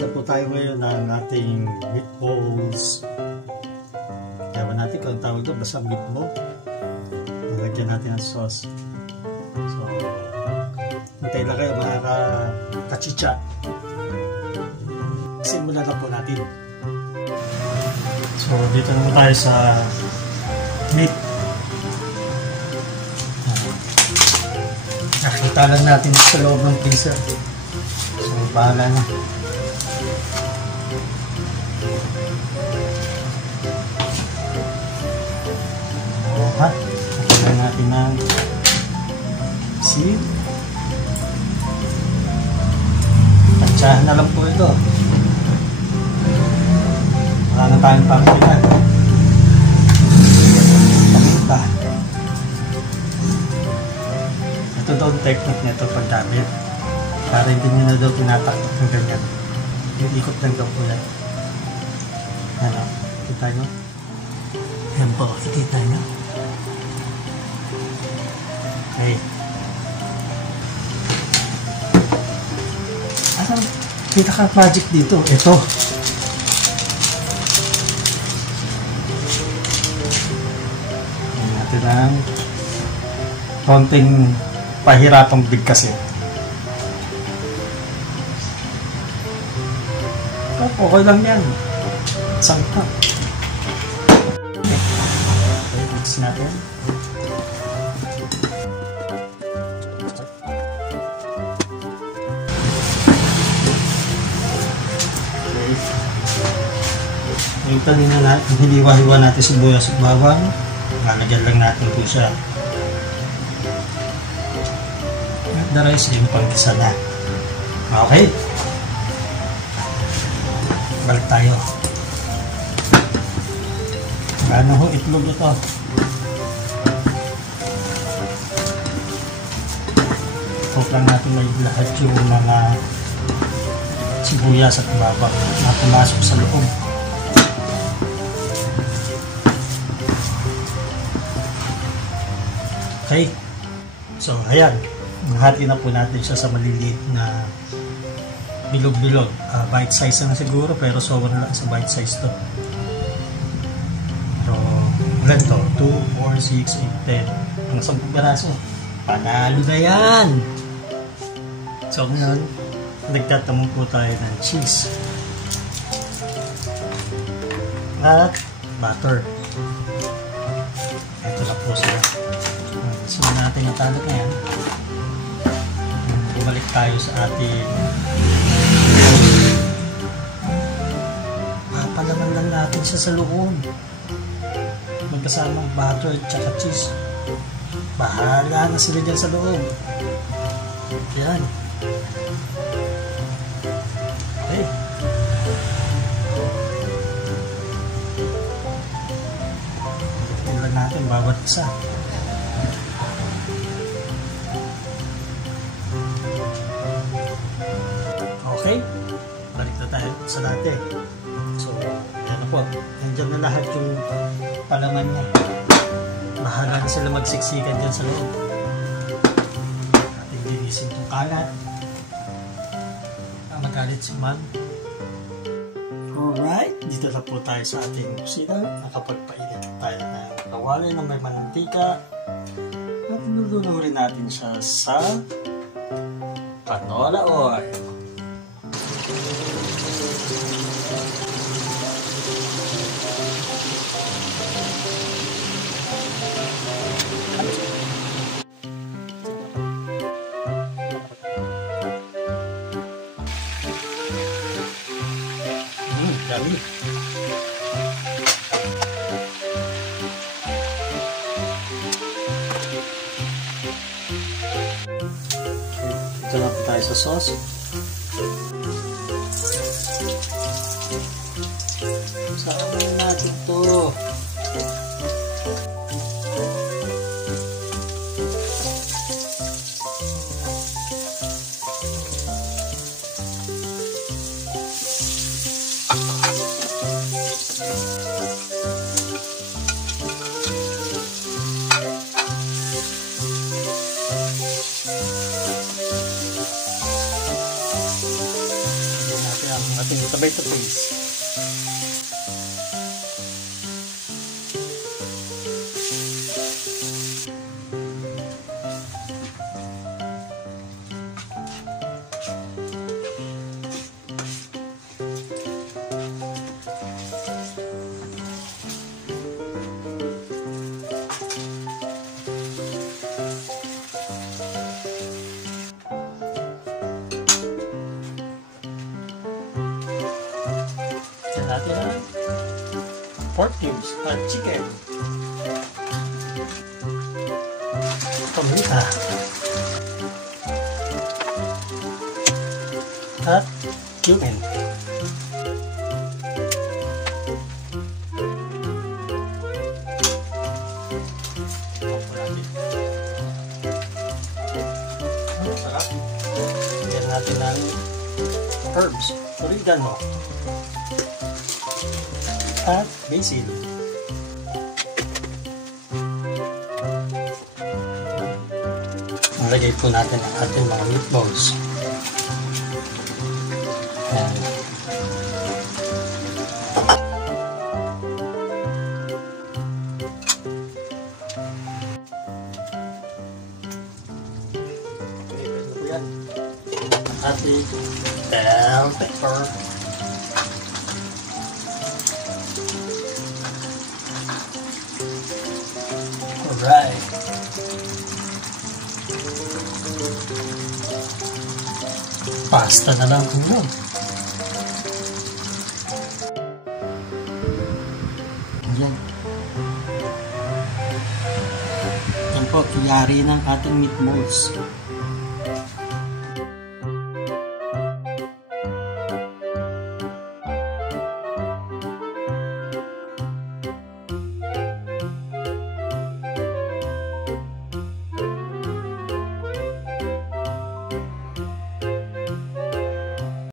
Maganda po tayo ngayon ng ating meatballs. Ewan natin kung tawag ito, basta meatball. Nalagyan natin ang sauce. So, hintay lang kayo mga kachicha. Simulan na po natin. So, dito naman tayo sa meat. Nakita lang natin sa loob ng freezer. So, bahala na. Nakita natin ng seed. Tansyahan na lang po ito. Wala na tayong pangkilan. Paminta. Ito daw ang technique nito pagdamit. Para hindi nyo na daw tinatakot ng ganyan. Yung ikot lang daw po yan. Ano? Kita nyo? Yan po. Kita nyo? Okay. Ano? Kita ka magic dito. Ito. Ayan natin ang konting pahirapang bigkasin. Okay lang yan. Sangka. Okay, mix natin. Okay. Ito din na natin. Hiniwa-hiwa natin sibuyas at bawang. Lalagyan lang natin po siya. At the rice yung pag-isa na. Okay. Balik tayo. Ano ho, itlog ito. Huwag lang natin may lahat yung mga sibuyas at bawang na pumasok sa loob. Okay. So, ayan. Hati na po natin siya sa maliliit na bilog-bilog. Bite size na siguro, pero sobrang lang sa bite size to. So, ilan to? 2, 4, 6, 8, 10. Ang 10 piraso. Panalo na yan! So, ngayon, nagtatamong po tayo ng cheese. At butter. Ito na po sila. Sunod natin yung talot na yan. Bumalik tayo sa ating papalaman lang natin siya sa loob. Magkasamang butter at saka cheese. Bahala na sila dyan sa loob. Yan. Okay. Tingnan natin bawat isa. Okay, balik na tayo sa dati. So, yan po. Nandiyan na lahat yung palaman niya. Bahala na sila magsiksikan dyan sa loob. Ating linisin itong kalat. Magalit si Man. Alright, dito na po tayo sa ating kusina. Nakapagpainit tayo ng kawali na may mantika. At lulunurin natin siya sa canola oil. Dami. Ito na po tayo sa sauce. Saan na natin ito? natin tomato paste. Natin ang pork cubes at chicken, paminta, at cumin. Sarap. Lagyan natin ng herbs, oregano, at basil. Nalagay po natin ang ating mga meatballs. Ayan. Okay, pwede po yan. Ang ating bell pepper. Alright. Pasta na lang kung yun. Ayan. Yan po, kiyari ng ating meatballs.